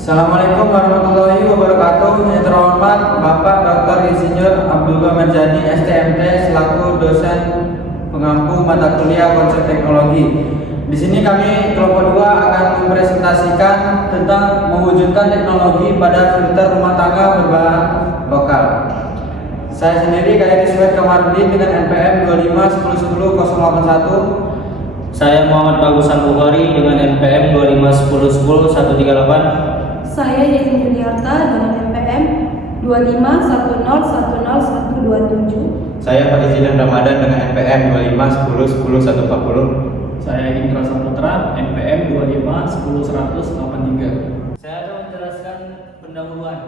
Assalamualaikum warahmatullahi wabarakatuh. Yang terhormat Bapak Dr. Insinyur Abdullah Merjani STMT selaku dosen pengampu mata kuliah konsep teknologi. Di sini kami kelompok 2 akan mempresentasikan tentang mewujudkan teknologi pada filter rumah tangga berbahan lokal. Saya sendiri Khairi Iswet Kamarudin dengan NPM 25101081. Saya Muhammad Bagusan Bukhari dengan NPM 2510100138. Saya Yasin Juliarta dengan NPM 2510101127. Saya Pak Izidin Ramadan dengan NPM 2510101140. Saya Indra Saputra, NPM 25101083. Saya akan menjelaskan pendahuluan.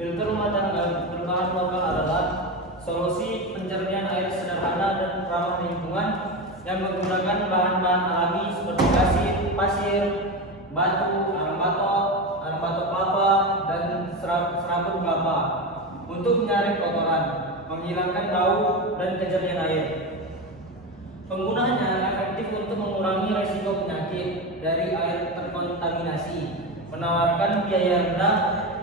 Filter rumah tangga berbahan lokal adalah solusi pencernaan air sederhana dan ramah lingkungan yang menggunakan bahan-bahan alami seperti pasir, batu, arang batok kelapa, dan serabut kelapa untuk menyaring kotoran, menghilangkan bau dan kejadian air. Penggunaannya efektif untuk mengurangi risiko penyakit dari air terkontaminasi, menawarkan biaya rendah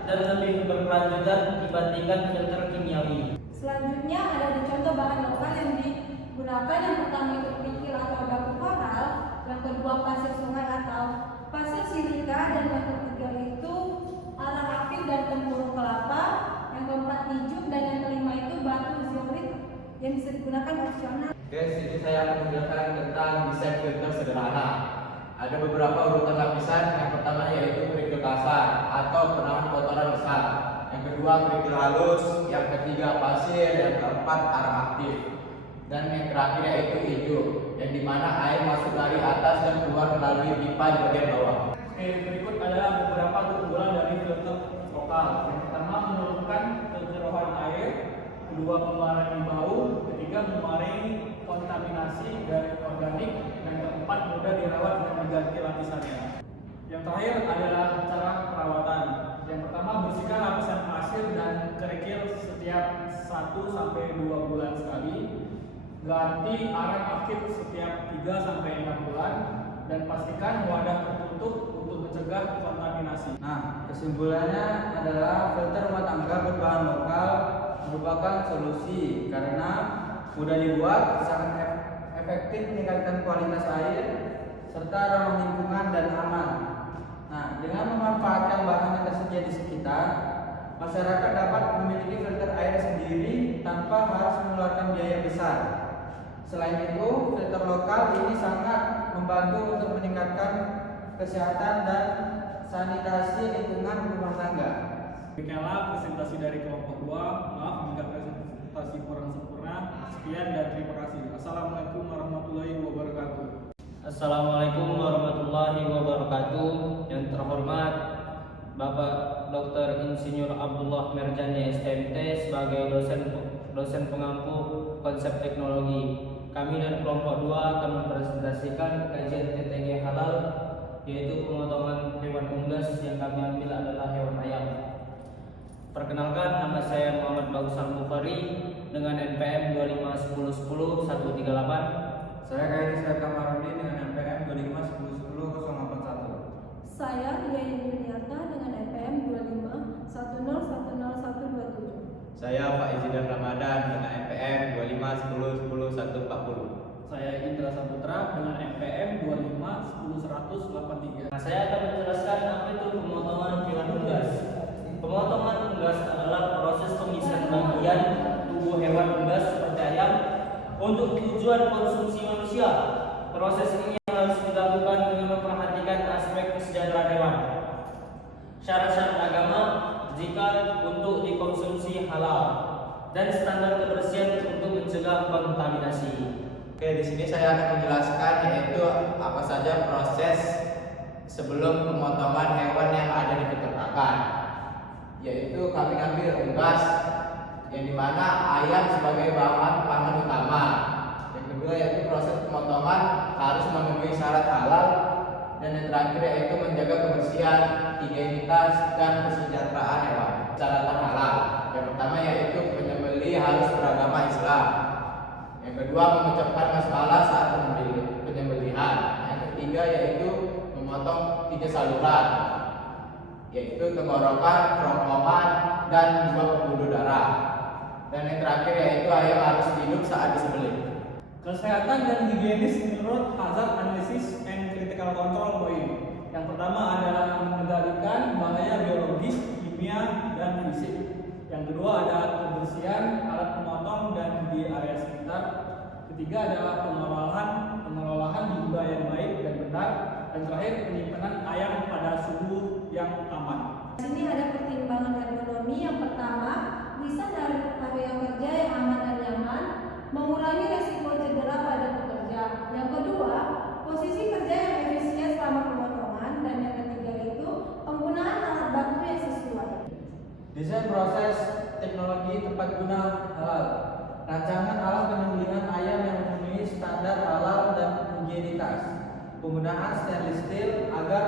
dan lebih berkelanjutan dibandingkan filter kimiawi. Selanjutnya ada di contoh bahan lokal yang digunakan. Yang pertama itu kerikil atau batu koral, yang kedua pasir sungai atau pasir silika, dan yang ketiga itu arang aktif dan tempurung kelapa, yang keempat ijuk, dan yang kelima itu batu zeolit yang bisa digunakan opsional. Oke, sini saya akan menjelaskan tentang desain filter sederhana. Ada beberapa urutan lapisan. Yang pertama yaitu kerikil kasar atau penahan kotoran besar. Yang kedua kerikil halus. Yang ketiga pasir. Yang keempat arang aktif. Dan yang terakhir yaitu ijuk, yang dimana air masuk dari atas dan keluar melalui pipa di bagian bawah. Oke, berikut adalah beberapa keunggulan dari filter lokal. Yang pertama, menurunkan kejerahan air. Kedua, mengurangi bau. Ketiga, mengurangi kontaminasi dari organik. Dan keempat, mudah dirawat dan mengganti lapisannya. Yang terakhir adalah cara perawatan. Yang pertama, bersihkan lapisan pasir dan kerikil setiap 1-2 bulan sekali. Ganti arang aktif setiap 3-6 bulan, dan pastikan wadah tertutup untuk mencegah kontaminasi. Nah, kesimpulannya adalah filter rumah tangga berbahan lokal merupakan solusi karena mudah dibuat, sangat efektif meningkatkan kualitas air, serta ramah lingkungan dan aman. Nah, dengan memanfaatkan bahan yang tersedia di sekitar, masyarakat dapat memiliki filter air sendiri tanpa harus mengeluarkan biaya besar. Selain itu, filter lokal ini sangat membantu untuk meningkatkan kesehatan dan sanitasi lingkungan rumah tangga. Demikianlah presentasi dari kelompok 2. Maaf jika presentasi kurang sempurna. Sekian dan terima kasih. Assalamualaikum warahmatullahi wabarakatuh. Assalamualaikum warahmatullahi wabarakatuh. Yang terhormat Bapak Dr. Insinyur Abdullah Merjani STMT sebagai dosen pengampu konsep teknologi. Kami dari kelompok 2 akan mempresentasikan kajian TTG halal, yaitu pemotongan hewan unggas yang kami ambil adalah hewan ayam. Perkenalkan, nama saya Muhammad Bagusan Bukhari dengan NPM 2510100138. Saya Khairi Iswet Kamarudin dengan NPM 2510100181. Saya Yasin Juliarta dengan NPM 2510101127. Saya Pak Izidin Ramadan dengan NPM 2510101140. Saya Indra Saputra dengan NPM 25101083. Nah, saya akan menjelaskan apa itu pemotongan hewan unggas. Pemotongan unggas adalah proses pemisahan bagian tubuh hewan unggas seperti ayam untuk tujuan konsumsi manusia. Proses ini harus dilakukan dengan memperhatikan aspek kesejahteraan hewan, syarat-syarat agama jika untuk dikonsumsi halal, dan standar kebersihan untuk mencegah kontaminasi. Oke, di sini saya akan menjelaskan yaitu apa saja proses sebelum pemotongan hewan yang ada di peternakan. Yaitu kami ambil unggas, yang dimana ayam sebagai bahan pangan utama. Yang kedua yaitu proses pemotongan harus memenuhi syarat halal, dan yang terakhir yaitu menjaga kebersihan, higienitas, dan kesejahteraan hewan. Syaratan halal. Yang pertama yaitu penyembelih harus beragama Islam. Yang kedua mengucapkan basmalah saat penyembelihan. Yang ketiga yaitu memotong 3 saluran. yaitu tenggorokan, kerongkongan, dan juga pembuluh darah. Dan yang terakhir yaitu ayam harus hidup saat disembelih. Kesehatan dan higienis menurut hazard analysis and critical control point. Yang pertama adalah mengendalikan bahaya biologis, kimia, dan fisik. Yang kedua adalah kebersihan alat pemotong dan di area sekitar. Ketiga adalah pengelolaan juga yang baik dan benar. Dan terakhir penyimpanan ayam pada suhu yang aman. Di sini ada pertimbangan ergonomi. Yang pertama, desain area kerja yang aman dan nyaman, mengurangi resiko cedera pada pekerja. Yang kedua, posisi kerja yang efisien selama pemotongan. Dan yang ketiga itu penggunaan alat bantu yang sesuai. Desain proses teknologi tempat guna halal. Rancangan alat penyembelihan ayam yang memenuhi standar halal dan higienitas. Penggunaan stainless steel agar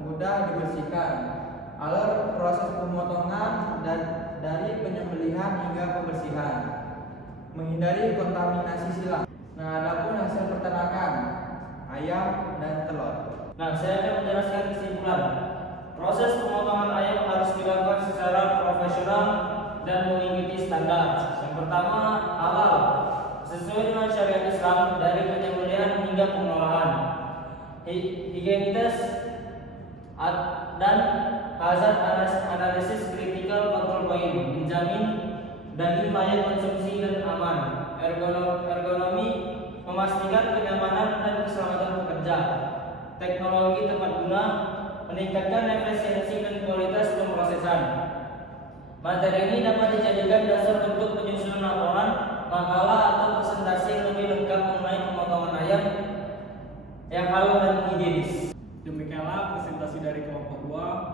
mudah dibersihkan. Alur proses pemotongan dan dari penyembelihan hingga pembersihan. Menghindari kontaminasi silang. Nah, adapun hasil peternakan ayam dan telur. Nah, saya akan menjelaskan kesimpulan. Proses pemotongan ayam harus dilakukan secara profesional dan mengikuti standar. Yang pertama, halal, sesuai dengan syariat Islam dari penyembelihan hingga pengolahan. Higienitas dan hazard analysis critical control point menjamin daging layak konsumsi dan aman. Ergonomi memastikan kenyamanan dan keselamatan pekerja. Teknologi tepat guna meningkatkan efisiensi dan kualitas pemrosesan. Materi ini dapat dijadikan dasar untuk penyusunan laporan, makalah atau presentasi yang lebih lengkap mengenai pemotongan ayam yang halal dan higienis. Demikianlah presentasi dari kelompok 2.